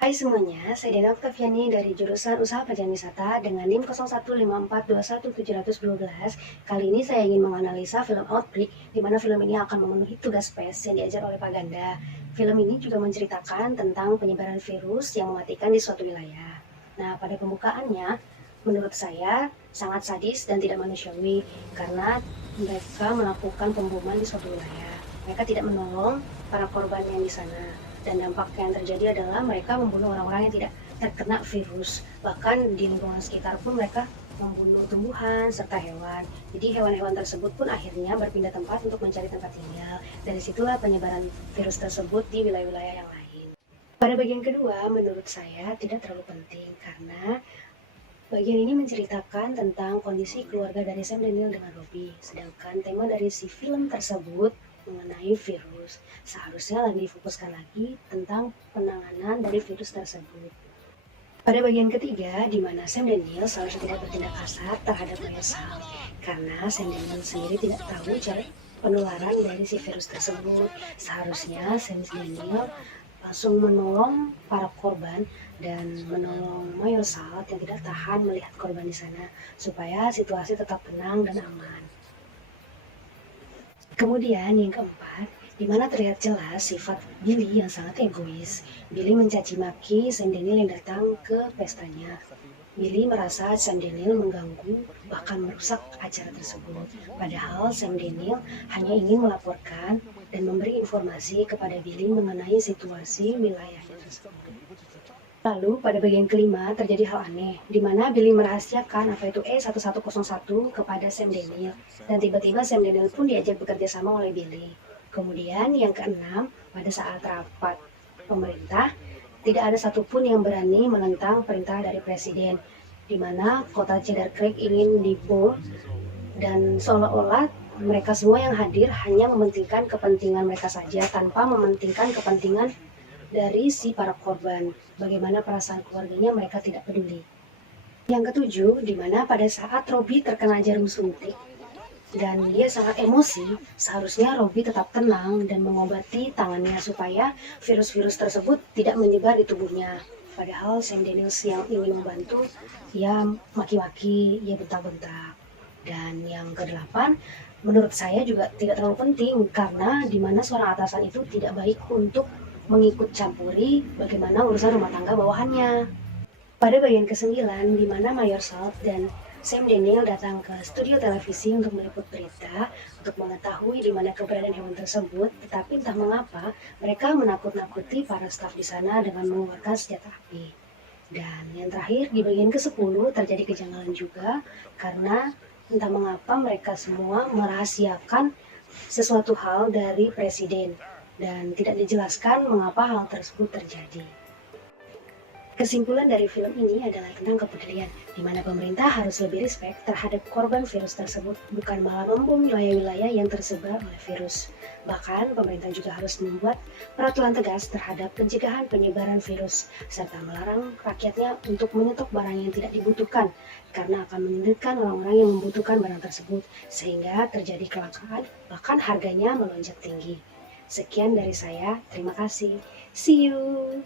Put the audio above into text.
Hai semuanya, saya Dena Oktaviani dari jurusan Usaha Perjalanan Wisata dengan NIM 0154217012. Kali ini saya ingin menganalisa film Outbreak, di mana film ini akan memenuhi tugas PES yang diajar oleh Pak Ganda. Film ini juga menceritakan tentang penyebaran virus yang mematikan di suatu wilayah. Nah, pada pembukaannya, menurut saya sangat sadis dan tidak manusiawi karena mereka melakukan pemboman di suatu wilayah. Mereka tidak menolong para korban yang di sana. Dan dampak yang terjadi adalah mereka membunuh orang-orang yang tidak terkena virus. Bahkan di lingkungan sekitar pun mereka membunuh tumbuhan serta hewan. Jadi hewan-hewan tersebut pun akhirnya berpindah tempat untuk mencari tempat tinggal. Dari situlah penyebaran virus tersebut di wilayah-wilayah yang lain. Pada bagian kedua, menurut saya tidak terlalu penting karena bagian ini menceritakan tentang kondisi keluarga dari Sam Daniel dengan Robbie. Sedangkan tema dari si film tersebut mengenai virus. Seharusnya lebih difokuskan lagi tentang penanganan dari virus tersebut. Pada bagian ketiga, di mana Sam Daniel seharusnya tidak bertindak kasar terhadap Sal, karena Sam Daniel sendiri tidak tahu cara penularan dari si virus tersebut. Seharusnya Sam Daniel langsung menolong para korban dan menolong Mayor Sal yang tidak tahan melihat korban di sana, supaya situasi tetap tenang dan aman. Kemudian yang keempat, di mana terlihat jelas sifat Billy yang sangat egois. Billy mencaci maki Sam Daniel yang datang ke pestanya. Billy merasa Sam Daniel mengganggu, bahkan merusak acara tersebut. Padahal Sam Daniel hanya ingin melaporkan dan memberi informasi kepada Billy mengenai situasi wilayahnya tersebut. Lalu pada bagian kelima terjadi hal aneh, di mana Billy merahasiakan apa itu E1101 kepada Sam Daniel, dan tiba-tiba Sam Daniel pun diajak bekerja sama oleh Billy. Kemudian yang keenam, pada saat rapat pemerintah, tidak ada satupun yang berani menentang perintah dari presiden, di mana kota Cedar Creek ingin dibom, dan seolah-olah mereka semua yang hadir hanya mementingkan kepentingan mereka saja tanpa mementingkan kepentingan dari si para korban. Bagaimana perasaan keluarganya mereka tidak peduli. Yang ketujuh, di mana pada saat Robbie terkena jarum suntik dan dia sangat emosi, seharusnya Robbie tetap tenang dan mengobati tangannya supaya virus-virus tersebut tidak menyebar di tubuhnya. Padahal Sam Daniels yang ingin membantu, ia maki-maki, ia bentak-bentak. Dan yang kedelapan, menurut saya juga tidak terlalu penting karena di mana seorang atasan itu tidak baik untuk mengikut campuri bagaimana urusan rumah tangga bawahannya. Pada bagian ke-9, di mana Mayor Salt dan Sam Daniel datang ke studio televisi untuk meliput berita untuk mengetahui di mana keberadaan hewan tersebut, tetapi entah mengapa mereka menakut-nakuti para staf di sana dengan mengeluarkan senjata api. Dan yang terakhir, di bagian ke-10 terjadi kejanggalan juga karena entah mengapa mereka semua merahasiakan sesuatu hal dari presiden dan tidak dijelaskan mengapa hal tersebut terjadi. Kesimpulan dari film ini adalah tentang kepedulian, di mana pemerintah harus lebih respek terhadap korban virus tersebut, bukan malah membom wilayah-wilayah yang tersebar oleh virus. Bahkan, pemerintah juga harus membuat peraturan tegas terhadap pencegahan penyebaran virus, serta melarang rakyatnya untuk menyetok barang yang tidak dibutuhkan, karena akan menyulitkan orang-orang yang membutuhkan barang tersebut, sehingga terjadi kelangkaan, bahkan harganya melonjak tinggi. Sekian dari saya, terima kasih. See you!